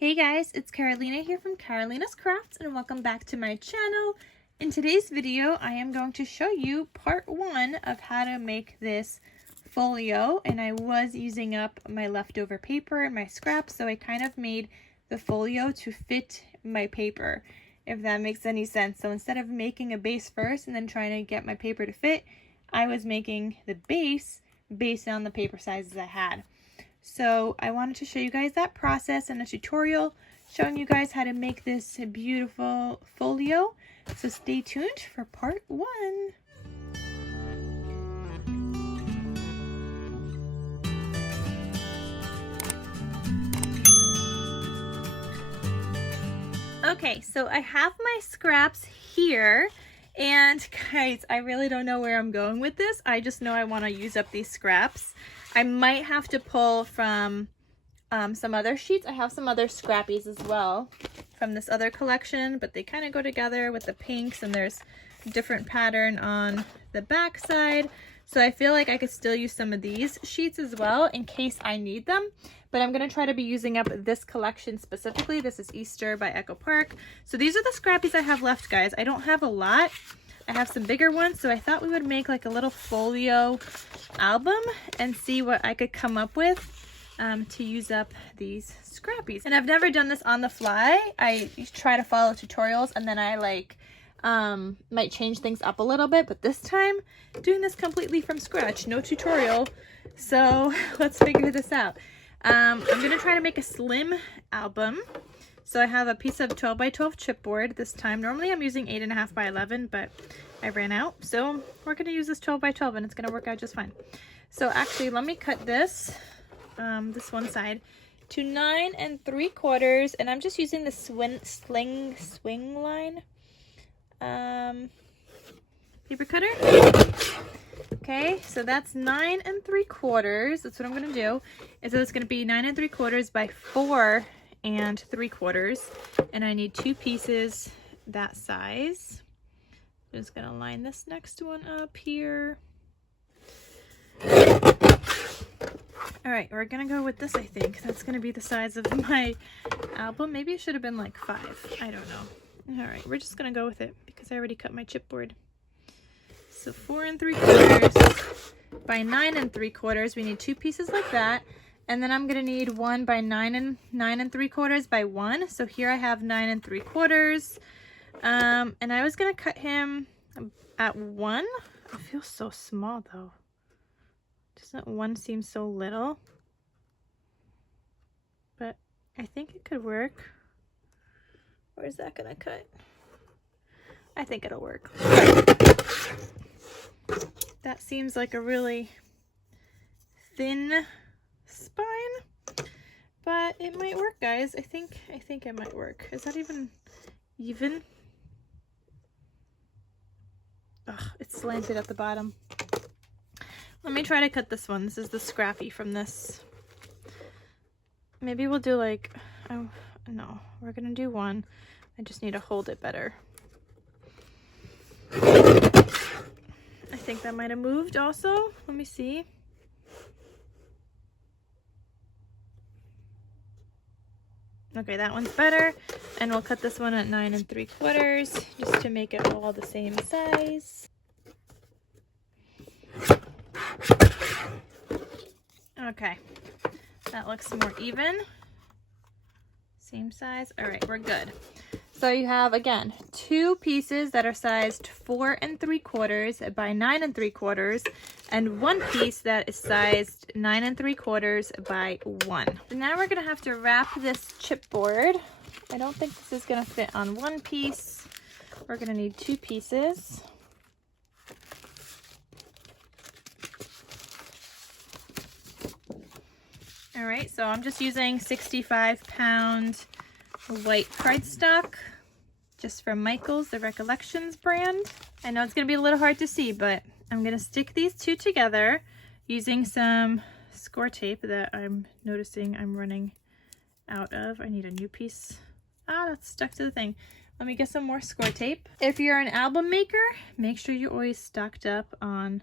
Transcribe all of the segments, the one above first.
Hey guys, it's Carolina here from KarolinasKrafts and welcome back to my channel. In today's video, I am going to show you part 1 of how to make this folio, and I was using up my leftover paper and my scraps, so I kind of made the folio to fit my paper, if that makes any sense. So instead of making a base first and then trying to get my paper to fit, I was making the base based on the paper sizes I had. So I wanted to show you guys that process in a tutorial showing you guys how to make this beautiful folio. So stay tuned for part 1. Okay, so I have my scraps here, and guys, I really don't know where I'm going with this. I just know I want to use up these scraps. I might have to pull from some other sheets. I have some other scrappies as well from this other collection, but they kind of go together with the pinks, and there's a different pattern on the back side. So I feel like I could still use some of these sheets as well in case I need them. But I'm going to try to be using up this collection specifically. This is Easter by Echo Park. So these are the scrappies I have left, guys. I don't have a lot. I have some bigger ones, so I thought we would make like a little folio album and see what I could come up with to use up these scrappies. And I've never done this on the fly. I try to follow tutorials and then I might change things up a little bit, but this time doing this completely from scratch, no tutorial. So let's figure this out. I'm gonna try to make a slim album. So I have a piece of 12 by 12 chipboard this time. Normally I'm using 8.5 by 11, but I ran out. So we're gonna use this 12 by 12 and it's gonna work out just fine. So actually, let me cut this, this one side to 9 3/4, and I'm just using the swing line paper cutter. Okay, so that's 9 3/4. That's what I'm gonna do. And so it's gonna be 9 3/4 by 4 3/4, and I need 2 pieces that size. I'm just gonna line this next one up here. All right, we're gonna go with this. I think that's gonna be the size of my album. Maybe it should have been like 5. I don't know. All right, we're just gonna go with it because I already cut my chipboard. So 4 3/4 by 9 3/4. We need 2 pieces like that. And then I'm gonna need 1 by 9 3/4 by 1. So here I have 9 3/4. And I was gonna cut him at 1. I feel so small though. Doesn't 1 seem so little? But I think it could work. Where's that gonna cut? I think it'll work. That seems like a really thin spine, but it might work, guys. I think it might work. Is that even? Ugh, it's slanted at the bottom. Let me try to cut this one. This is the scrappy from this. Maybe we'll do like, oh no, we're gonna do 1. I just need to hold it better. I think that might have moved also. Let me see. Okay, that one's better. And we'll cut this one at 9 3/4 just to make it all the same size. Okay, that looks more even. Same size. All right, we're good. So you have, again, 2 pieces that are sized 4 3/4 by 9 3/4, and 1 piece that is sized 9 3/4 by 1. So now we're gonna have to wrap this chipboard. I don't think this is gonna fit on 1 piece. We're gonna need 2 pieces. All right, so I'm just using 65-pound white cardstock, just from Michael's, the Recollections brand. I know it's gonna be a little hard to see, but I'm gonna stick these 2 together using some score tape that I'm noticing I'm running out of. I need a new piece. Ah, that's stuck to the thing. Let me get some more score tape. If you're an album maker, make sure you're always stocked up on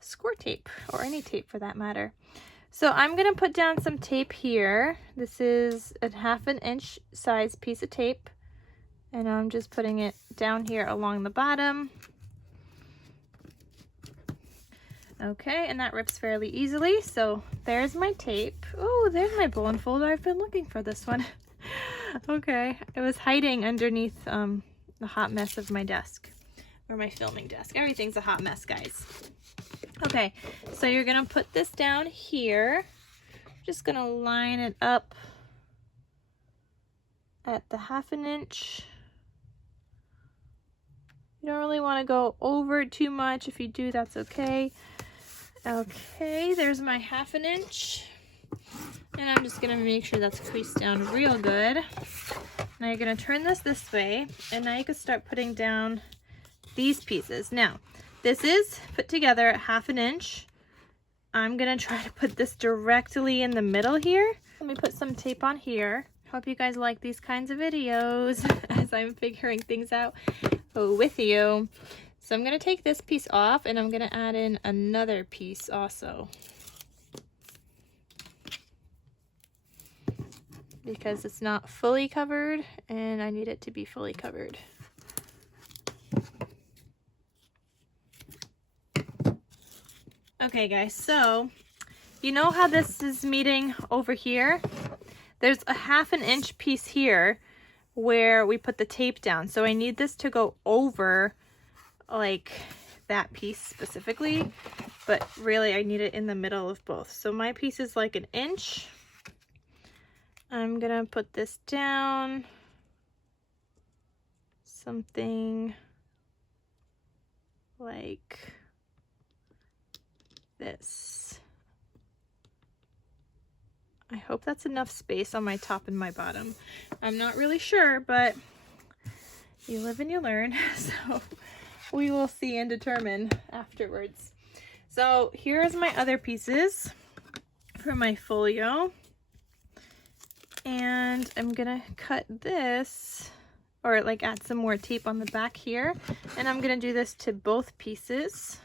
score tape, or any tape for that matter. So I'm gonna put down some tape here. This is a 1/2 inch size piece of tape, and I'm just putting it down here along the bottom. Okay, and that rips fairly easily. So there's my tape. Oh, there's my bone folder. I've been looking for this one. Okay, it was hiding underneath the hot mess of my desk, or my filming desk. Everything's a hot mess, guys. Okay, so you're gonna put this down here. Just gonna line it up at the 1/2 inch. You don't really want to go over it too much. If you do, that's okay. Okay, there's my 1/2 inch. And I'm just gonna make sure that's creased down real good. Now you're gonna turn this way, and now you can start putting down these pieces. Now, this is put together at 1/2 inch. I'm gonna try to put this directly in the middle here. Let me put some tape on here. Hope you guys like these kinds of videos as I'm figuring things out with you. So I'm gonna take this piece off, and I'm gonna add in another piece also, because it's not fully covered and I need it to be fully covered. Okay guys, so you know how this is meeting over here? There's a 1/2 inch piece here where we put the tape down. So I need this to go over like that piece specifically, but really I need it in the middle of both. So my piece is like 1 inch. I'm gonna put this down something like this. I hope that's enough space on my top and my bottom. I'm not really sure, but you live and you learn. So we will see and determine afterwards. So here's my other pieces for my folio. And I'm gonna cut this, or like add some more tape on the back here. And I'm gonna do this to both pieces.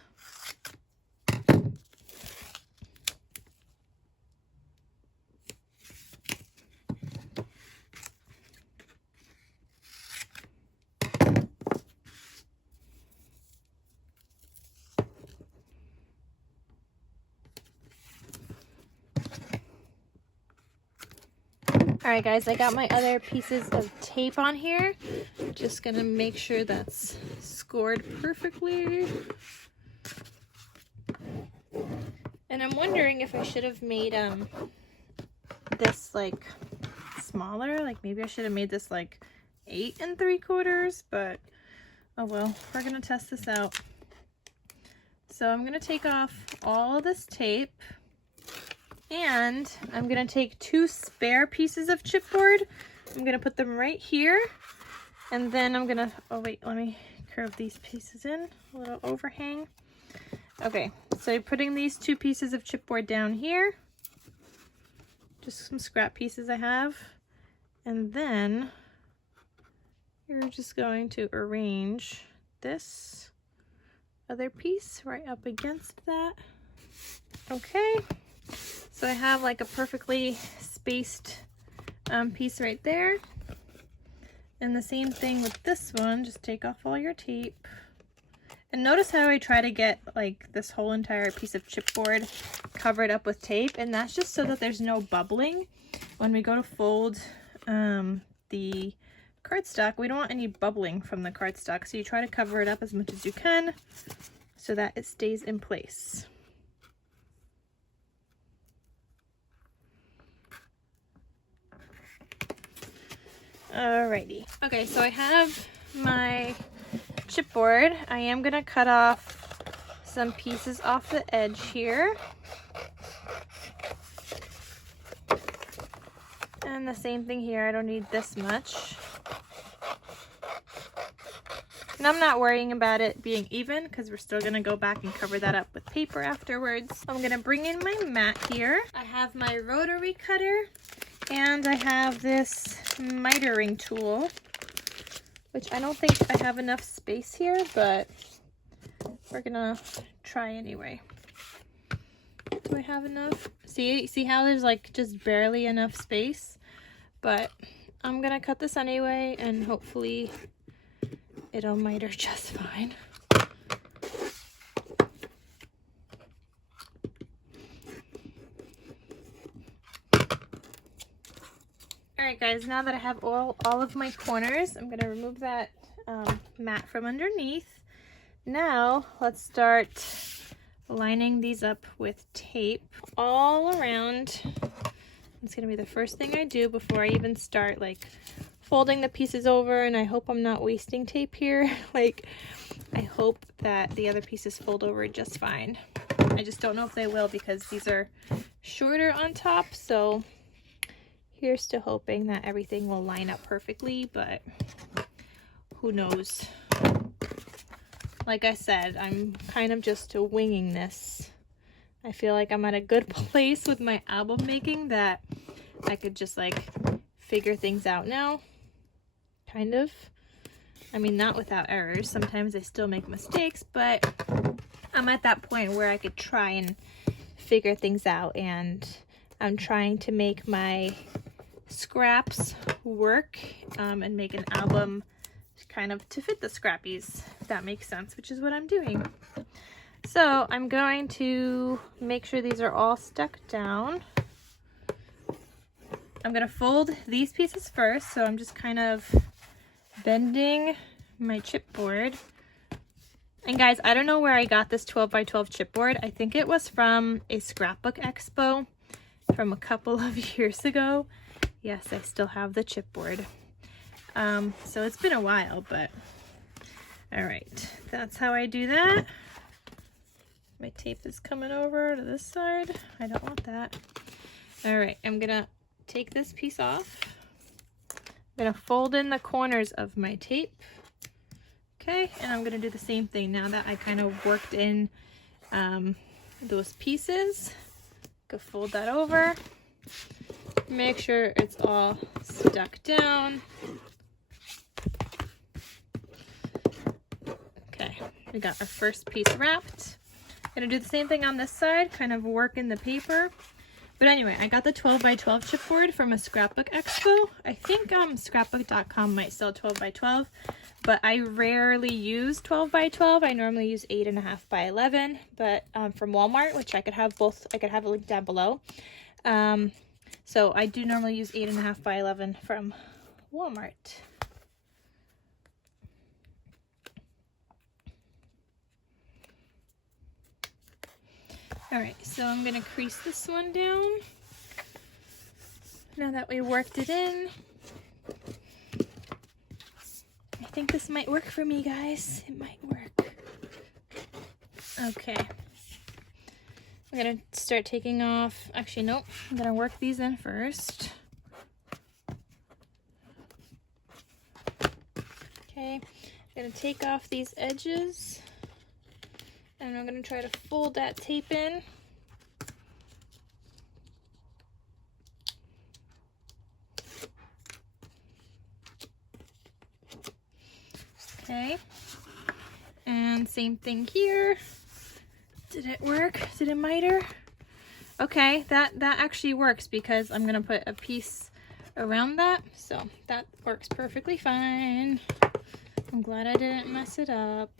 All right guys, I got my other pieces of tape on here. Just gonna make sure that's scored perfectly. And I'm wondering if I should have made this like smaller. Like maybe I should have made this like 8 3/4, but oh well, we're gonna test this out. So I'm gonna take off all this tape. And I'm gonna take 2 spare pieces of chipboard. I'm gonna put them right here. And then I'm gonna, oh wait, let me curve these pieces in, a little overhang. Okay, so putting these 2 pieces of chipboard down here. Just some scrap pieces I have. And then you're just going to arrange this other piece right up against that. Okay. So I have like a perfectly spaced piece right there. And the same thing with this one, just take off all your tape. And notice how I try to get like this whole entire piece of chipboard covered up with tape, and that's just so that there's no bubbling. When we go to fold the cardstock, we don't want any bubbling from the cardstock, so you try to cover it up as much as you can so that it stays in place. Alrighty. Okay, so I have my chipboard. I am gonna cut off some pieces off the edge here. And the same thing here, I don't need this much. And I'm not worrying about it being even because we're still gonna go back and cover that up with paper afterwards. I'm gonna bring in my mat here. I have my rotary cutter and I have this mitering tool, which I don't think I have enough space here, but we're gonna try anyway. Do I have enough? See how there's like just barely enough space? But I'm gonna cut this anyway, and hopefully it'll miter just fine. Alright guys, now that I have all of my corners, I'm gonna remove that mat from underneath. Now let's start lining these up with tape all around. It's gonna be the first thing I do before I even start like folding the pieces over, and I hope I'm not wasting tape here. Like, I hope that the other pieces fold over just fine. I just don't know if they will because these are shorter on top, so here's to hoping that everything will line up perfectly, but who knows. Like I said, I'm kind of just winging this. I feel like I'm at a good place with my album making that I could just like figure things out now. Kind of. I mean, not without errors. Sometimes I still make mistakes, but I'm at that point where I could try and figure things out, and I'm trying to make my scraps work and make an album kind of to fit the scrappies, if that makes sense, which is what I'm doing. So I'm going to make sure these are all stuck down. I'm going to fold these pieces first, so I'm just kind of bending my chipboard. And guys, I don't know where I got this 12 by 12 chipboard. I think it was from a scrapbook expo from a couple of years ago. Yes, I still have the chipboard. So it's been a while, but all right, that's how I do that. My tape is coming over to this side. I don't want that. All right, I'm gonna take this piece off. I'm gonna fold in the corners of my tape. Okay, and I'm gonna do the same thing now that I kind of worked in those pieces. Go fold that over. Make sure it's all stuck down. Okay, we got our first piece wrapped. Gonna do the same thing on this side, kind of work in the paper. But anyway, I got the 12 by 12 chipboard from a scrapbook expo. I think scrapbook.com might sell 12 by 12, but I rarely use 12 by 12. I normally use 8.5 by 11, but from Walmart, which I could have both. I could have a link down below. So I do normally use 8.5 by 11 from Walmart. All right, so I'm gonna crease this one down. Now that we worked it in, I think this might work for me, guys. It might work. Okay. I'm gonna start taking off, actually, nope. I'm gonna work these in first. Okay, I'm gonna take off these edges. And I'm going to try to fold that tape in. Okay. And same thing here. Did it work? Did it miter? Okay, that actually works because I'm going to put a piece around that. So that works perfectly fine. I'm glad I didn't mess it up.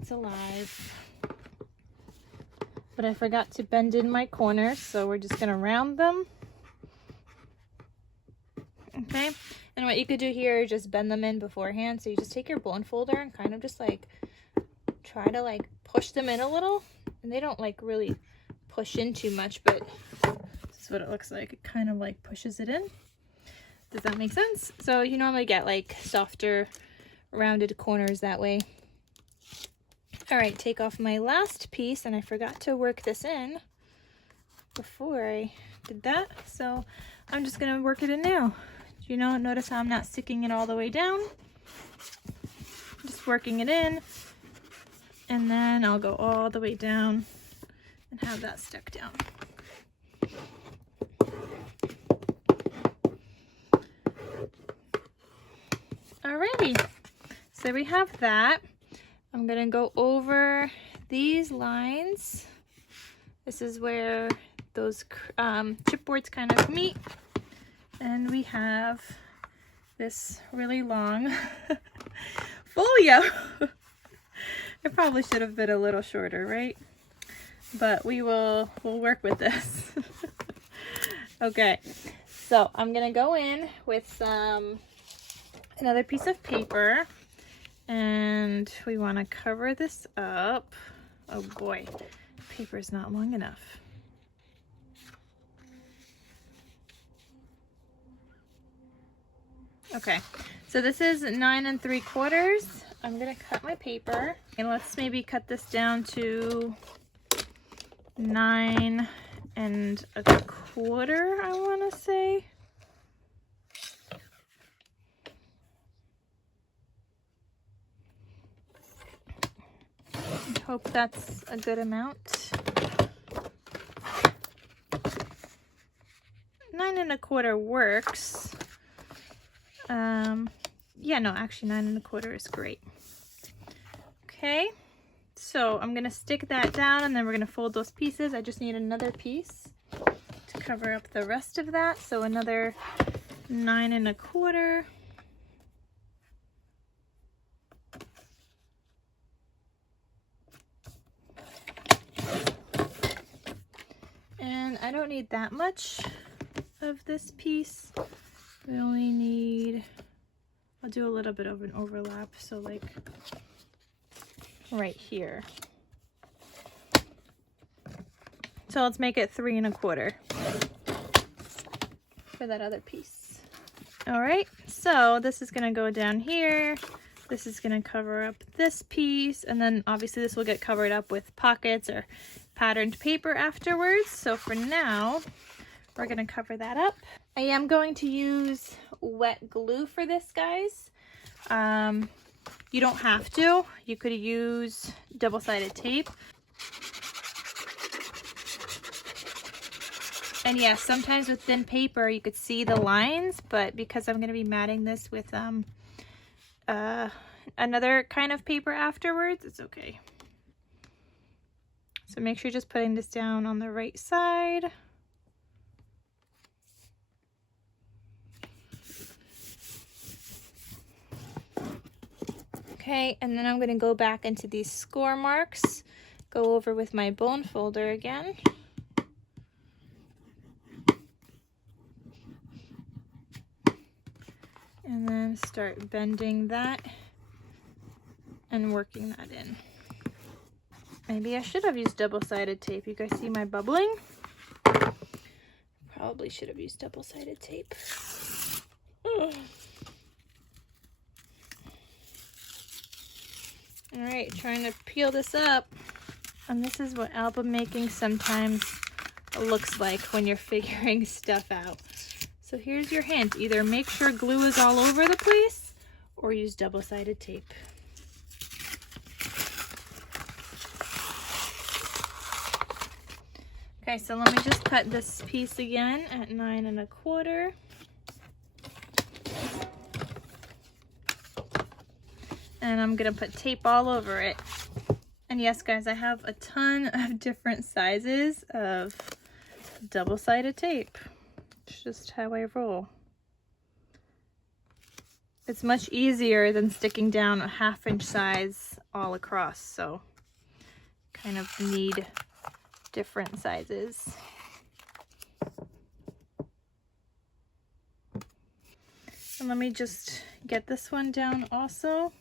It's alive. But I forgot to bend in my corners, so we're just gonna round them. Okay, and what you could do here is just bend them in beforehand. So you just take your bone folder and kind of just like try to like push them in a little, and they don't like really push in too much, but this is what it looks like. It kind of like pushes it in. Does that make sense? So you normally get like softer rounded corners that way. All right, take off my last piece, and I forgot to work this in before I did that, so I'm just gonna work it in now. You know, notice how I'm not sticking it all the way down. Just working it in, and then I'll go all the way down and have that stuck down. Alrighty, so we have that. I'm gonna go over these lines This is where those chipboards kind of meet. And we have this really long folio. It probably should have been a little shorter, right? But we'll work with this. Okay, so I'm gonna go in with another piece of paper, and we want to cover this up. Oh boy, paper's not long enough. Okay, so this is 9 3/4. I'm gonna cut my paper, and let's maybe cut this down to 9 1/4, I want to say. I hope that's a good amount. 9 1/4 works. Yeah, no, actually 9 1/4 is great. Okay, so I'm gonna stick that down, and then we're gonna fold those pieces. I just need another piece to cover up the rest of that. So another 9 1/4. And I don't need that much of this piece. We only need, I'll do a little bit of an overlap, so like right here. So let's make it 3 1/4 for that other piece. All right, so this is gonna go down here. This is gonna cover up this piece, and then obviously this will get covered up with pockets or patterned paper afterwards. So for now, we're gonna cover that up. I am going to use wet glue for this, guys. You don't have to. You could use double-sided tape. And yes, sometimes with thin paper you could see the lines, but because I'm gonna be matting this with another kind of paper afterwards, it's okay. So make sure you're just putting this down on the right side. Okay, and then I'm going to go back into these score marks, go over with my bone folder again. And then start bending that and working that in. Maybe I should have used double-sided tape. You guys see my bubbling? Probably should have used double-sided tape. Ugh. All right, trying to peel this up. And this is what album making sometimes looks like when you're figuring stuff out. So here's your hint. Either make sure glue is all over the place or use double-sided tape. Okay, so let me just cut this piece again at 9 1/4. And I'm gonna put tape all over it. And yes, guys, I have a ton of different sizes of double-sided tape. It's just how I roll. It's much easier than sticking down a 1/2 inch size all across, so kind of need different sizes. And let me just get this one down also.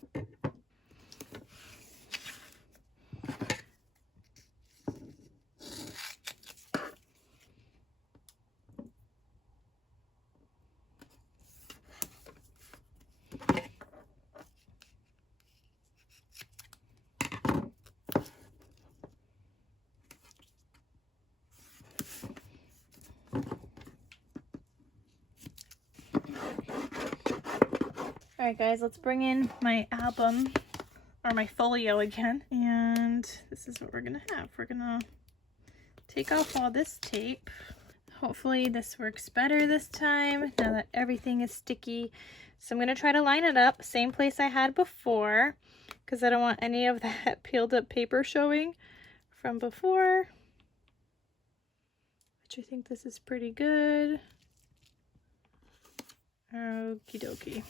All right, guys, let's bring in my album or my folio again. And this is what we're gonna have. We're gonna take off all this tape. Hopefully this works better this time now that everything is sticky. So I'm gonna try to line it up, same place I had before, because I don't want any of that peeled up paper showing from before. which I think this is pretty good. Okie dokie.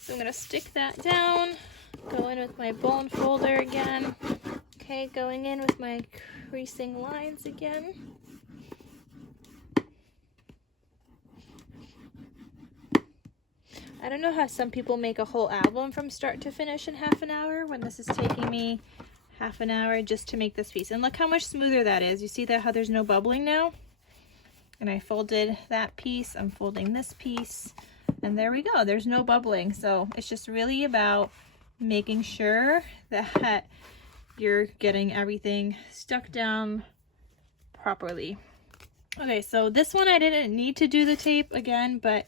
So I'm gonna stick that down, go in with my bone folder again. Okay, going in with my creasing lines again. I don't know how some people make a whole album from start to finish in half an hour when this is taking me half an hour just to make this piece. And look how much smoother that is. You see that how there's no bubbling now? And I folded that piece, I'm folding this piece, and there we go, there's no bubbling. So it's just really about making sure that you're getting everything stuck down properly. Okay, so this one I didn't need to do the tape again, but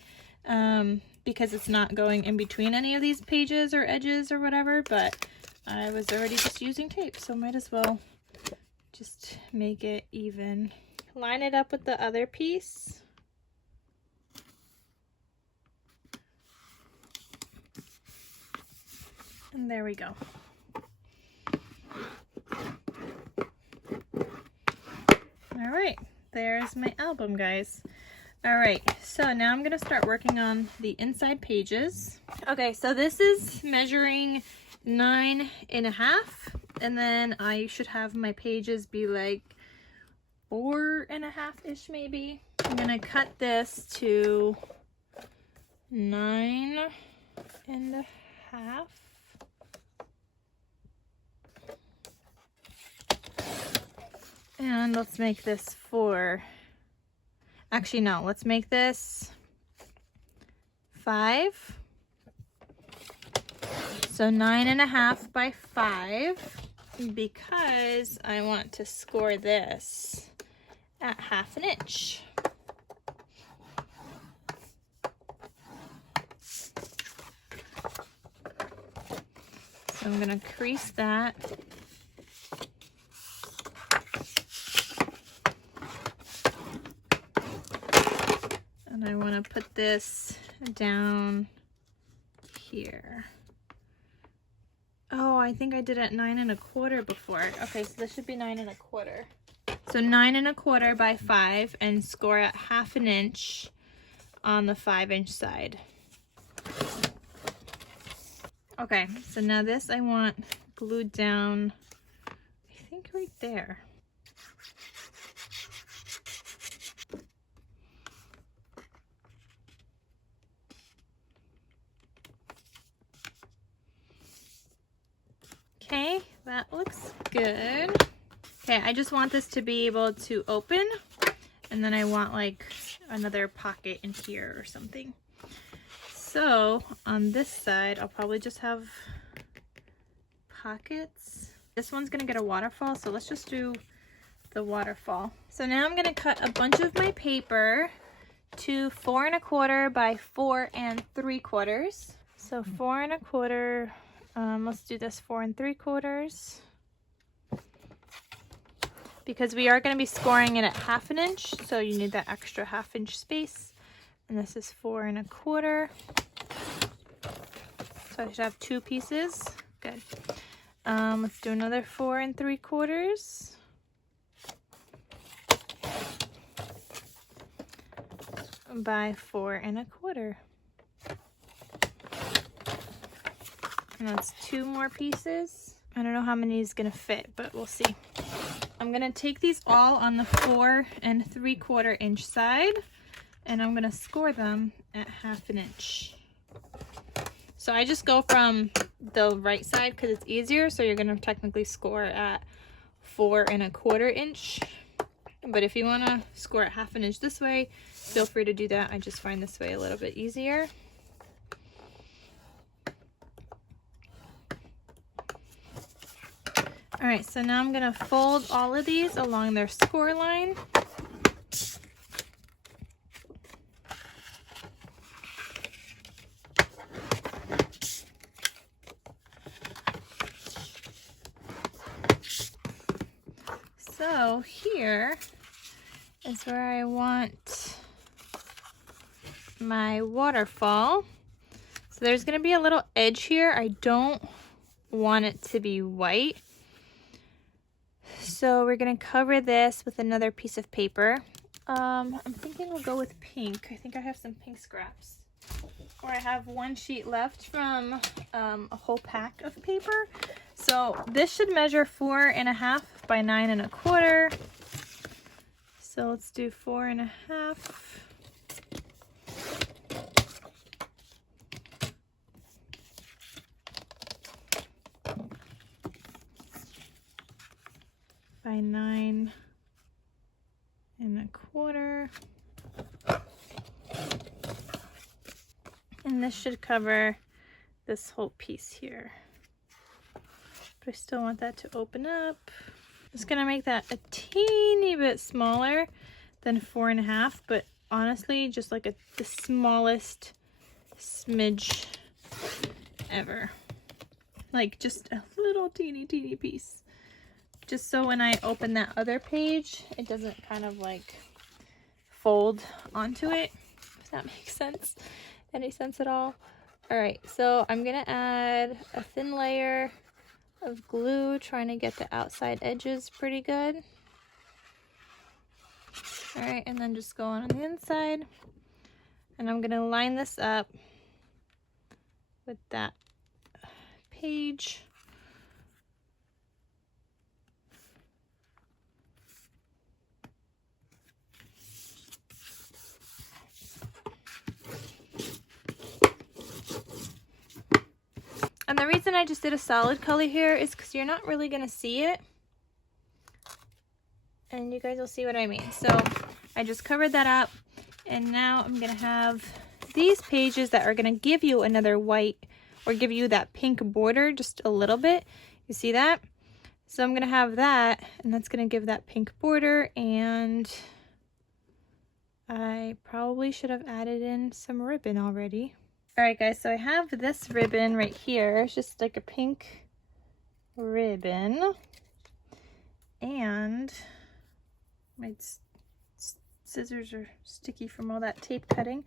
because it's not going in between any of these pages or edges or whatever, but I was already just using tape, so might as well just make it even. Line it up with the other piece. And there we go. All right, there's my album, guys. All right, so now I'm gonna start working on the inside pages. Okay, so this is measuring 9.5, and then I should have my pages be like 4.5-ish maybe. I'm gonna cut this to 9.5. And let's make this 4. Actually, no, let's make this 5. So 9.5 by 5, because I want to score this at 1/2 inch. So I'm gonna crease that. And I want to put this down here. Oh, I think I did it 9.25 before. Okay, so this should be 9.25. So 9.25 by 5 and score at 1/2 inch on the 5-inch side. Okay, so now this I want glued down, I think right there. Okay, that looks good. Okay, I just want this to be able to open, and then I want like another pocket in here or something. So on this side, I'll probably just have pockets. This one's gonna get a waterfall, so let's just do the waterfall. So now I'm gonna cut a bunch of my paper to 4.25 by 4.75. So 4.25. Let's do this 4.75, because we are going to be scoring it at 1/2 inch, so you need that extra 1/2 inch space. And this is 4.25. So I should have 2 pieces. Good. Let's do another 4.75 by 4.25. And that's 2 more pieces. I don't know how many is gonna fit, but we'll see. I'm gonna take these all on the 4.75 inch side, and I'm gonna score them at 1/2 inch. So I just go from the right side because it's easier. So you're gonna technically score at 4.25 inch. But if you wanna score at 1/2 inch this way, feel free to do that. I just find this way a little bit easier. All right, so now I'm gonna fold all of these along their score line. So here is where I want my waterfall. So there's gonna be a little edge here. I don't want it to be white. So we're gonna cover this with another piece of paper. I'm thinking we'll go with pink. I think I have some pink scraps. Or I have one sheet left from a whole pack of paper. So this should measure 4.5 by 9.25. So let's do 4.5. By 9.25. And this should cover this whole piece here. But I still want that to open up. I'm just gonna make that a teeny bit smaller than 4.5, but honestly, just like the smallest smidge ever. Like just a little teeny piece. Just so when I open that other page, it doesn't kind of like fold onto it. Does that make sense? Any sense at all? All right, so I'm gonna add a thin layer of glue, trying to get the outside edges pretty good. All right, and then just go on the inside. And I'm gonna line this up with that page. And the reason I just did a solid color here is because you're not really gonna see it. And you guys will see what I mean. So I just covered that up. And now I'm gonna have these pages that are gonna give you another white, or give you that pink border just a little bit. You see that? So I'm gonna have that, and that's gonna give that pink border. And I probably should have added in some ribbon already. All right, guys, so I have this ribbon right here. It's just like a pink ribbon. And my scissors are sticky from all that tape cutting.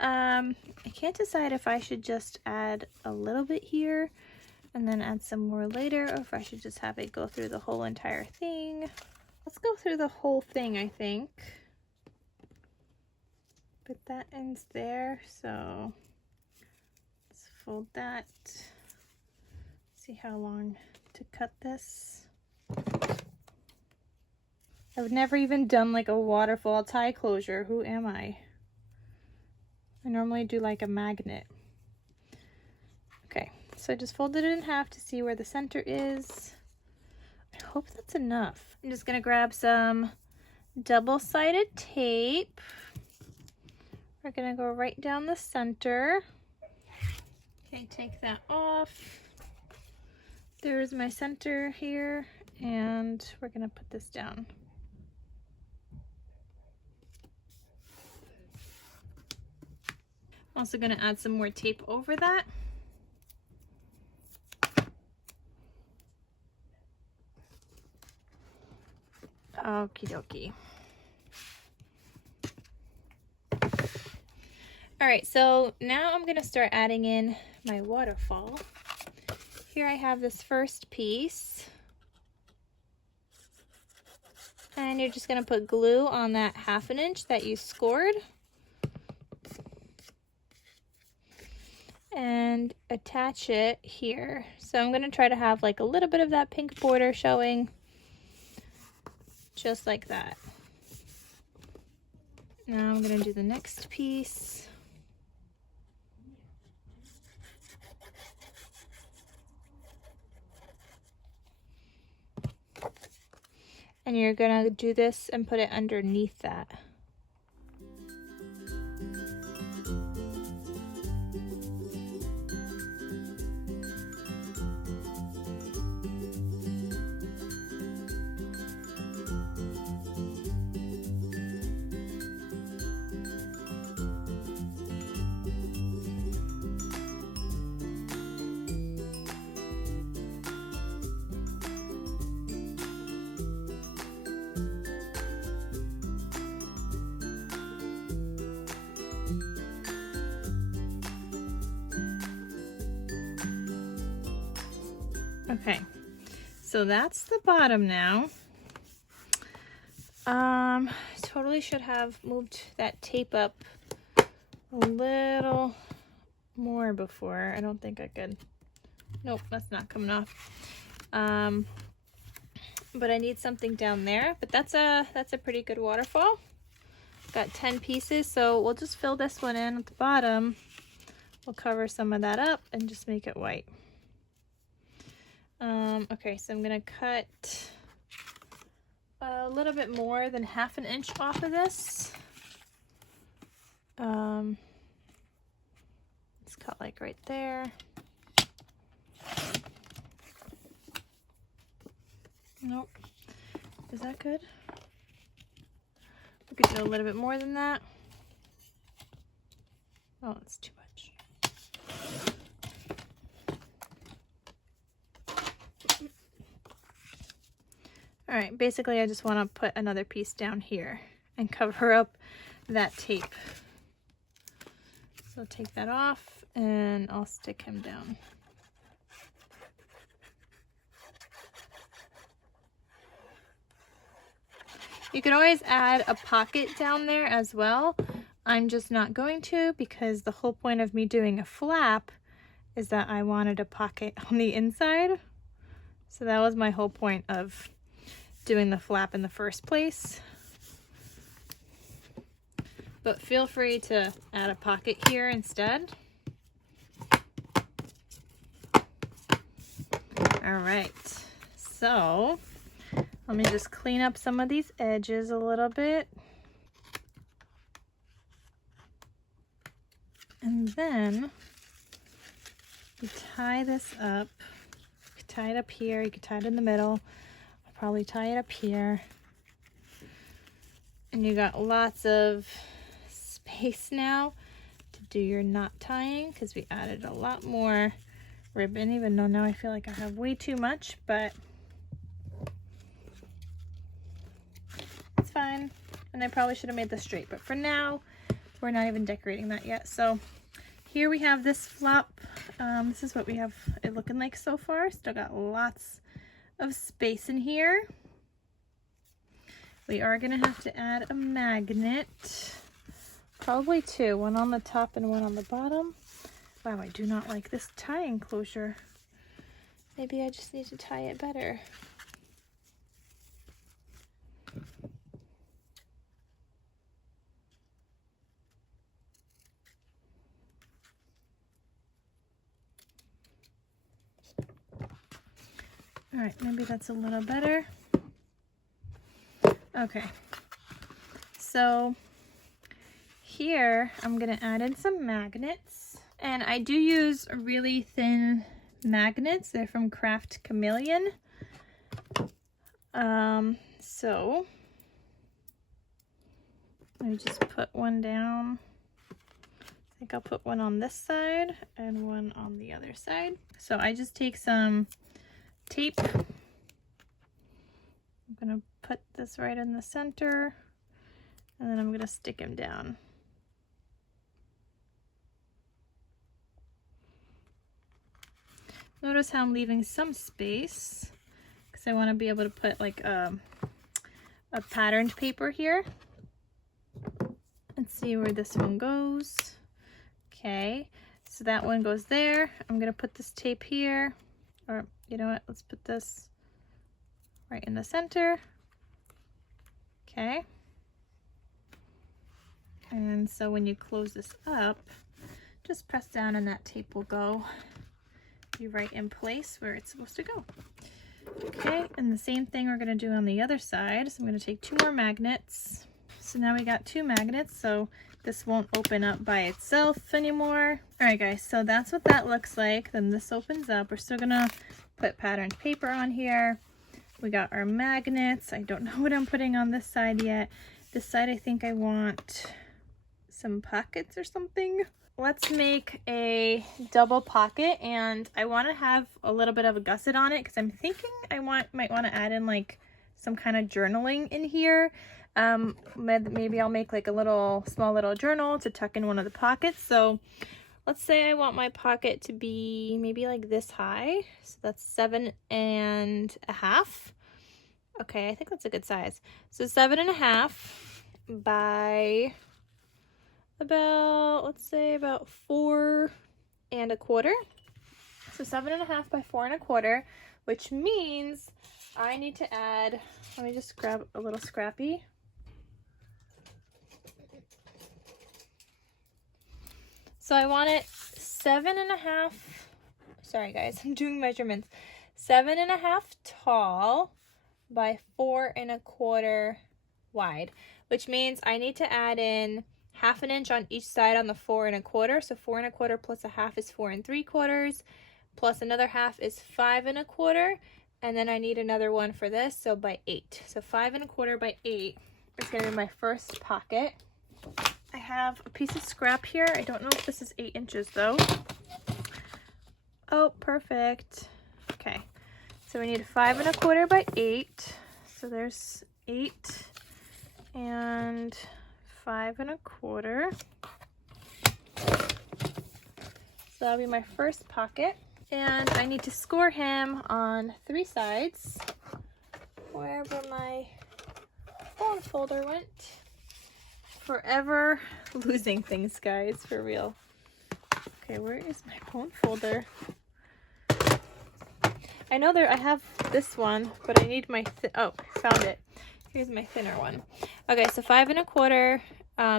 I can't decide if I should just add a little bit here and then add some more later, or if I should just have it go through the whole entire thing. Let's go through the whole thing, I think. But that ends there, so fold that. See how long to cut this. I've never even done like a waterfall tie closure. Who am I? I normally do like a magnet. Okay, so I just folded it in half to see where the center is. I hope that's enough. I'm just gonna grab some double-sided tape. We're gonna go right down the center. Okay, take that off. There's my center here, and we're gonna put this down. I'm also gonna add some more tape over that. Okie dokie. All right, so now I'm gonna start adding in my waterfall. Here I have this first piece. And you're just gonna put glue on that 1/2 inch that you scored. And attach it here. So I'm gonna try to have like a little bit of that pink border showing. Just like that. Now I'm gonna do the next piece. And you're gonna do this and put it underneath that. Okay, So that's the bottom now. Totally should have moved that tape up a little more before. I don't think I could. Nope, that's not coming off. But I need something down there. But that's a pretty good waterfall. Got 10 pieces, so we'll just fill this one in at the bottom. We'll cover some of that up and just make it white. Okay, so I'm gonna cut a little bit more than 1/2 inch off of this. Let's cut like right there. Nope. Is that good? We could do a little bit more than that. Oh, it's too much. All right, basically I just want to put another piece down here and cover up that tape. So take that off and I'll stick him down. You could always add a pocket down there as well. I'm just not going to, because the whole point of me doing a flap is that I wanted a pocket on the inside. So that was my whole point of doing the flap in the first place. But feel free to add a pocket here instead. All right, so let me just clean up some of these edges a little bit. And then you tie this up. You could tie it up here, you could tie it in the middle. I'll probably tie it up here. And you got lots of space now to do your knot tying, because we added a lot more ribbon, even though now I feel like I have way too much, but it's fine. And I probably should have made this straight, but for now we're not even decorating that yet. So here we have this flap. This is what we have it looking like so far. Still got lots of space in here. We are gonna have to add a magnet, probably 2, one on the top and one on the bottom. Wow, I do not like this tie enclosure. Maybe I just need to tie it better. All right, maybe that's a little better. Okay, so here I'm gonna add in some magnets, and I do use really thin magnets. They're from Craft Chameleon. So I just put one down. I think I'll put one on this side and one on the other side. So I just take some tape. I'm gonna put this right in the center, and then I'm gonna stick him down. Notice how I'm leaving some space, because I want to be able to put like a patterned paper here. Let's see where this one goes. Okay, so that one goes there. I'm gonna put this tape here, or you know what, let's put this right in the center. Okay, and so when you close this up, just press down and that tape will go be right in place where it's supposed to go. Okay, and the same thing we're going to do on the other side. So I'm going to take 2 more magnets. So now we got 2 magnets, so this won't open up by itself anymore. All right guys, so that's what that looks like. Then this opens up. We're still going to put patterned paper on here. We got our magnets. I don't know what I'm putting on this side yet. This side I think I want some pockets or something. Let's make a double pocket, and I want to have a little bit of a gusset on it because I'm thinking I might want to add in like some kind of journaling in here. Maybe I'll make like a small little journal to tuck in one of the pockets. So let's say I want my pocket to be maybe like this high. So that's 7.5. Okay, I think that's a good size. So 7.5 by about, let's say about 4.25. So 7.5 by 4.25, which means I need to add, let me just grab a little scrappy. So I want it 7.5, sorry guys, I'm doing measurements. 7.5 tall by 4.25 wide, which means I need to add in 1/2 inch on each side on the 4.25. So 4.25 plus 1/2 is 4.75, plus another 1/2 is 5.25, and then I need another one for this, so by 8. So 5.25 by 8 is going to be my first pocket. I have a piece of scrap here. I don't know if this is 8 inches though. Oh, perfect. Okay, so we need 5.25 by 8. So there's 8 and 5.25. So that'll be my first pocket. And I need to score him on 3 sides, wherever my phone folder went. Forever losing things, guys, for real. Okay, where is my phone folder? I know I have this one, but I need my, oh, found it. Here's my thinner one. Okay, so 5.25.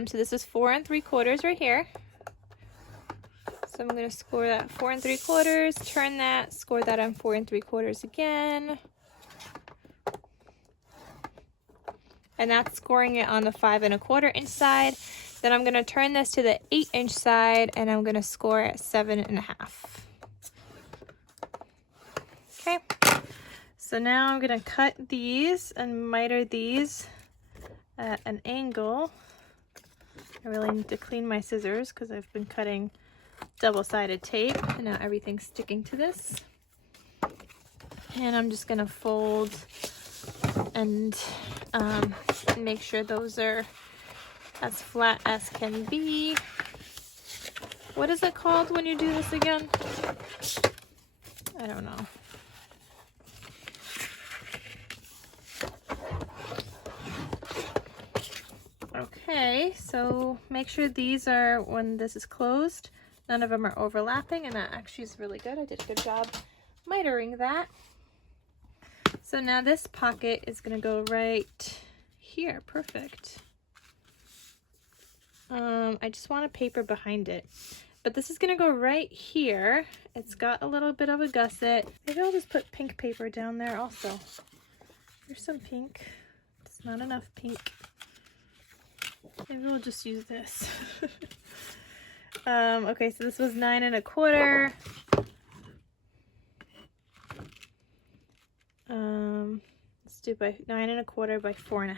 So this is 4.75 right here. So I'm going to score that 4.75, turn that, score that on 4.75 again. And that's scoring it on the 5.25 inch side. Then I'm going to turn this to the 8 inch side, and I'm going to score at 7.5. Okay. So now I'm going to cut these and miter these at an angle. I really need to clean my scissors because I've been cutting double-sided tape, and now everything's sticking to this. And I'm just going to fold and make sure those are as flat as can be. What is it called when you do this again? I don't know. Okay, so make sure these are, when this is closed, none of them are overlapping, and that actually is really good. I did a good job mitering that. So now this pocket is going to go right here. Perfect. I just want a paper behind it. But this is going to go right here. It's got a little bit of a gusset. Maybe I'll just put pink paper down there also. Here's some pink. It's not enough pink. Maybe we'll just use this. Okay, so this was 9.25. Let's do by 9.25 by 4.5.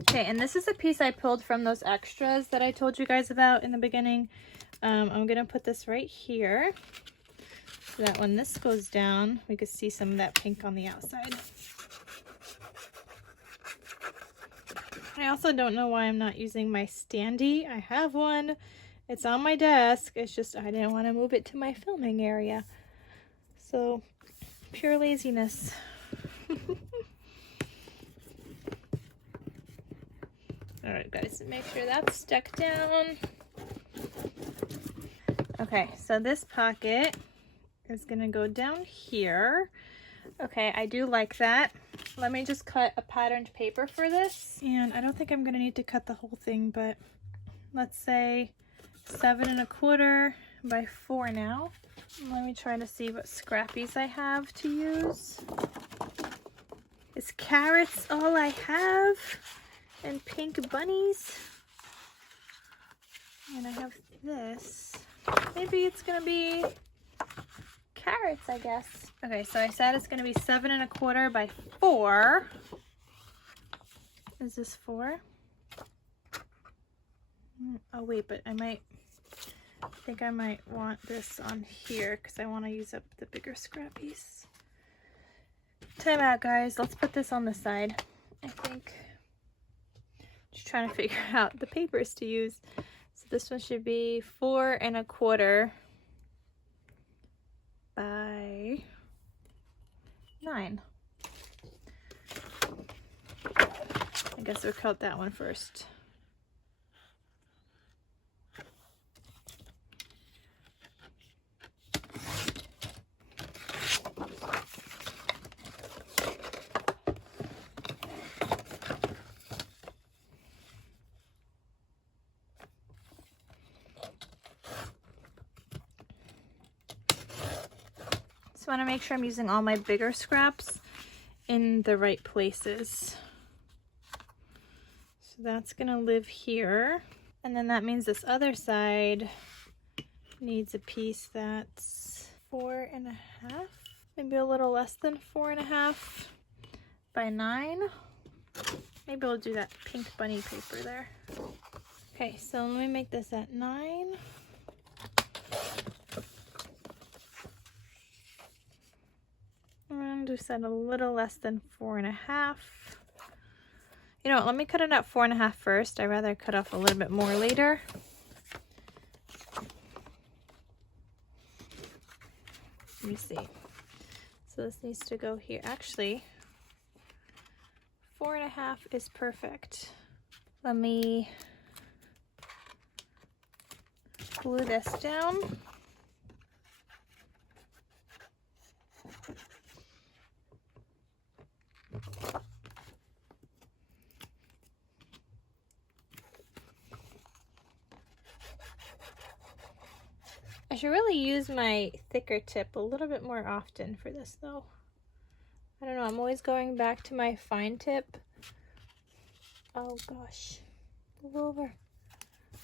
Okay, and this is a piece I pulled from those extras that I told you guys about in the beginning. I'm gonna put this right here so that when this goes down, we can see some of that pink on the outside. I also don't know why I'm not using my standee. I have one. It's on my desk. It's just I didn't want to move it to my filming area. So, pure laziness. Alright guys, so make sure that's stuck down. Okay, so this pocket is gonna go down here. Okay, I do like that. Let me just cut a patterned paper for this. And I don't think I'm gonna need to cut the whole thing, but let's say 7.25 by 4 now. Let me try to see what scrappies I have to use. Is carrots all I have? And pink bunnies. And I have this. Maybe it's gonna be carrots, I guess. Okay, so I said it's gonna be 7.25 by 4. Is this 4? Oh wait, but I think I might want this on here because I want to use up the bigger scrap piece. Time out, guys. Let's put this on the side. I think just trying to figure out the papers to use. So this one should be 4 1/4 by 9. I guess we'll cut that one first. So I want to make sure I'm using all my bigger scraps in the right places. So that's gonna live here. And then that means this other side needs a piece that's 4 1/2, maybe a little less than 4 1/2 by 9. Maybe we'll do that pink bunny paper there. Okay, so let me make this at 9. And we said a little less than 4 1/2. You know what, let me cut it at 4 1/2 first. I'd rather cut off a little bit more later. Let me see. So this needs to go here. Actually, 4 1/2 is perfect. Let me glue this down. I should really use my thicker tip a little bit more often for this though. I don't know, I'm always going back to my fine tip. Oh gosh, move over.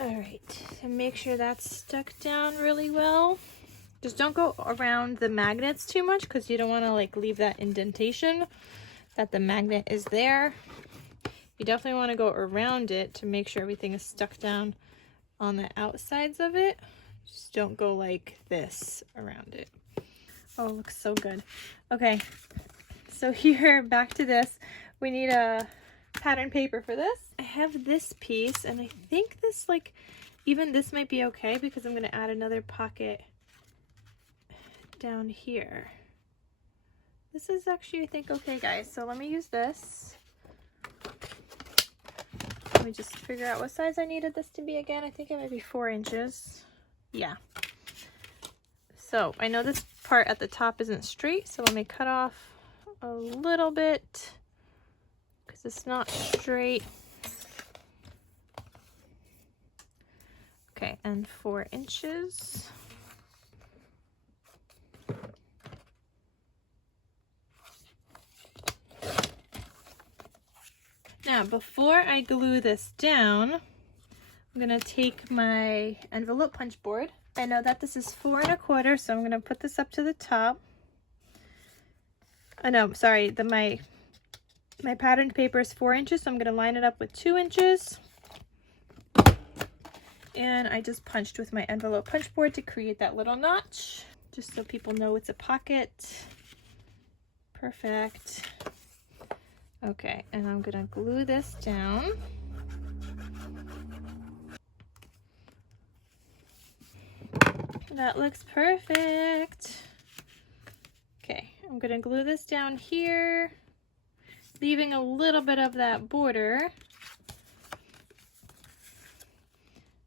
All right, and make sure that's stuck down really well. Just don't go around the magnets too much because you don't want to like leave that indentation that the magnet is there. You definitely want to go around it to make sure everything is stuck down on the outsides of it. Just don't go like this around it. Oh, it looks so good. Okay, so here, back to this. We need a pattern paper for this. I have this piece, and I think this, like, even this might be okay because I'm gonna add another pocket down here. This is actually, I think, okay, guys. So let me use this. Let me just figure out what size I needed this to be again. I think it might be 4 inches. Yeah. So I know this part at the top isn't straight, so let me cut off a little bit because it's not straight. Okay, and 4 inches. Now, before I glue this down, I'm gonna take my envelope punch board. I know that this is 4 1/4, so I'm gonna put this up to the top. Oh no, sorry, my patterned paper is 4 inches, so I'm gonna line it up with 2 inches. And I just punched with my envelope punch board to create that little notch, just so people know it's a pocket. Perfect. Okay, and I'm gonna glue this down. That looks perfect. Okay, I'm gonna glue this down here, leaving a little bit of that border.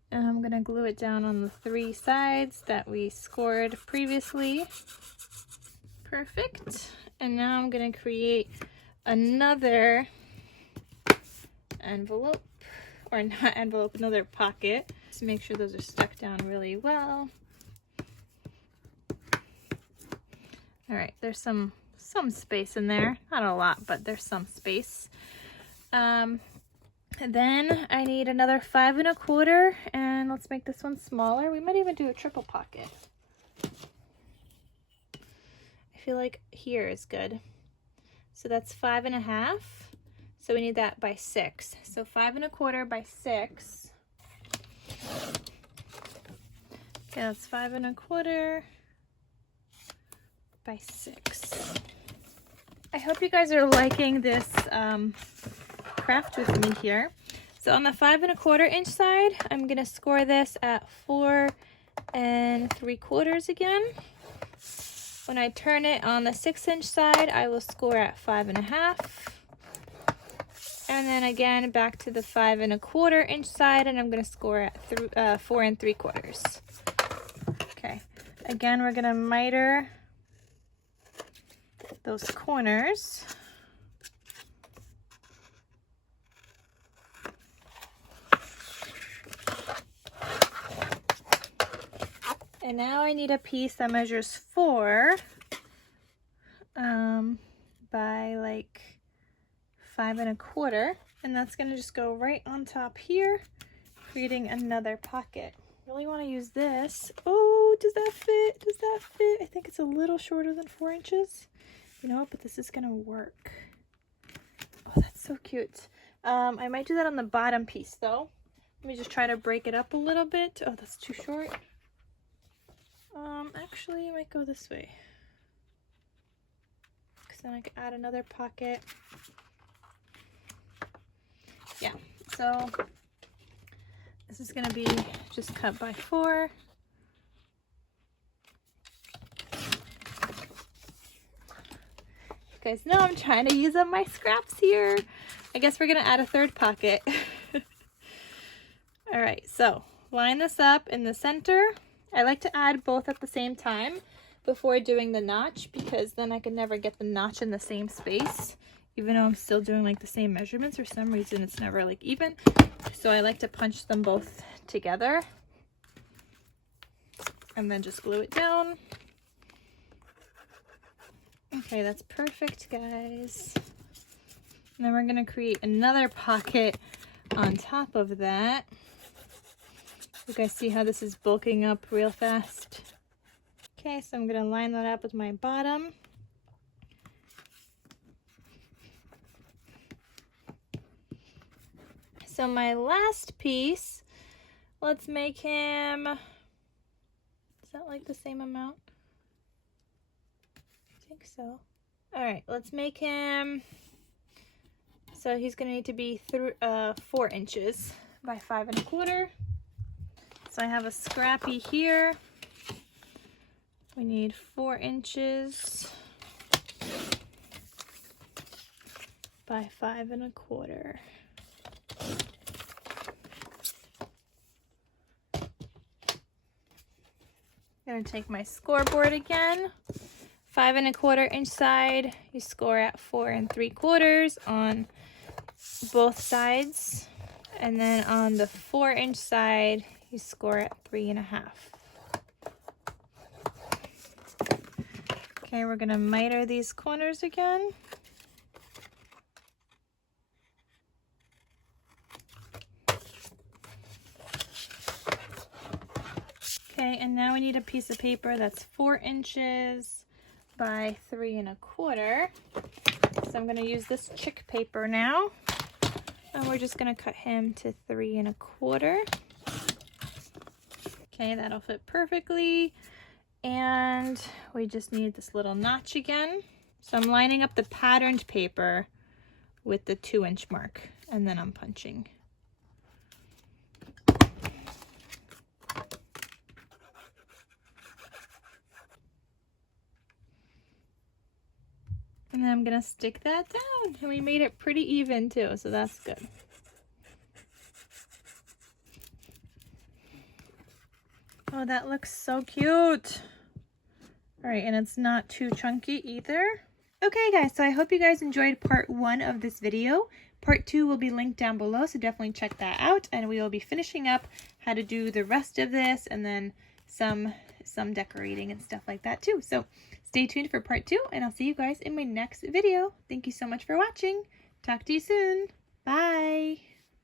And I'm gonna glue it down on the 3 sides that we scored previously. Perfect. And now I'm gonna create another envelope, or not envelope, another pocket. Just make sure those are stuck down really well. All right, there's some space in there. Not a lot, but there's some space. And then I need another 5 1/4, and let's make this one smaller. We might even do a triple pocket. I feel like here is good. So that's 5 1/2. So we need that by 6. So 5 1/4 by 6. Okay, that's 5 1/4 by 6. I hope you guys are liking this craft with me here. So on the 5 1/4 inch side, I'm gonna score this at 4 3/4 again. When I turn it on the 6 inch side, I will score at 5 1/2. And then again, back to the 5 1/4 inch side, and I'm gonna score at 4 3/4. Okay, again, we're gonna miter those corners. And now I need a piece that measures 4 by like 5 1/4, and that's gonna just go right on top here, creating another pocket. Really want to use this. Oh, does that fit? Does that fit? I think it's a little shorter than 4 inches. You know what, but this is gonna work. Oh, that's so cute. I might do that on the bottom piece though. Let me just try to break it up a little bit. Oh, that's too short. Actually, I might go this way, because then I could add another pocket. Yeah, so this is gonna be just cut by 4. You guys know I'm trying to use up my scraps here. I guess we're gonna add a 3rd pocket. All right, so line this up in the center. I like to add both at the same time before doing the notch, because then I can never get the notch in the same space. Even though I'm still doing like the same measurements, for some reason it's never like even. So I like to punch them both together and then just glue it down. Okay, that's perfect, guys. And then we're gonna create another pocket on top of that. You guys see how this is bulking up real fast? Okay, so I'm gonna line that up with my bottom. So my last piece, let's make him, is that like the same amount? I think so. All right, let's make him, so he's gonna need to be 4 inches by 5 1/4. So I have a scrappy here. We need 4 inches by 5 1/4. I'm gonna take my scoreboard again. 5 1/4 inch side, you score at 4 3/4 on both sides. And then on the 4 inch side, you score at 3 1/2. Okay, we're gonna miter these corners again. Okay, and now we need a piece of paper that's 4 inches by 3 1/4. So I'm gonna use this chick paper now. And we're just gonna cut him to 3 1/4. Okay, that'll fit perfectly. And we just need this little notch again. So I'm lining up the patterned paper with the 2 inch mark, and then I'm punching. And then I'm gonna stick that down. And we made it pretty even too, so that's good. Oh, that looks so cute. All right, and it's not too chunky either. Okay guys, so I hope you guys enjoyed part 1 of this video. Part 2 will be linked down below, so definitely check that out. And we will be finishing up how to do the rest of this, and then some decorating and stuff like that too. So stay tuned for part 2, and I'll see you guys in my next video. Thank you so much for watching. Talk to you soon. Bye.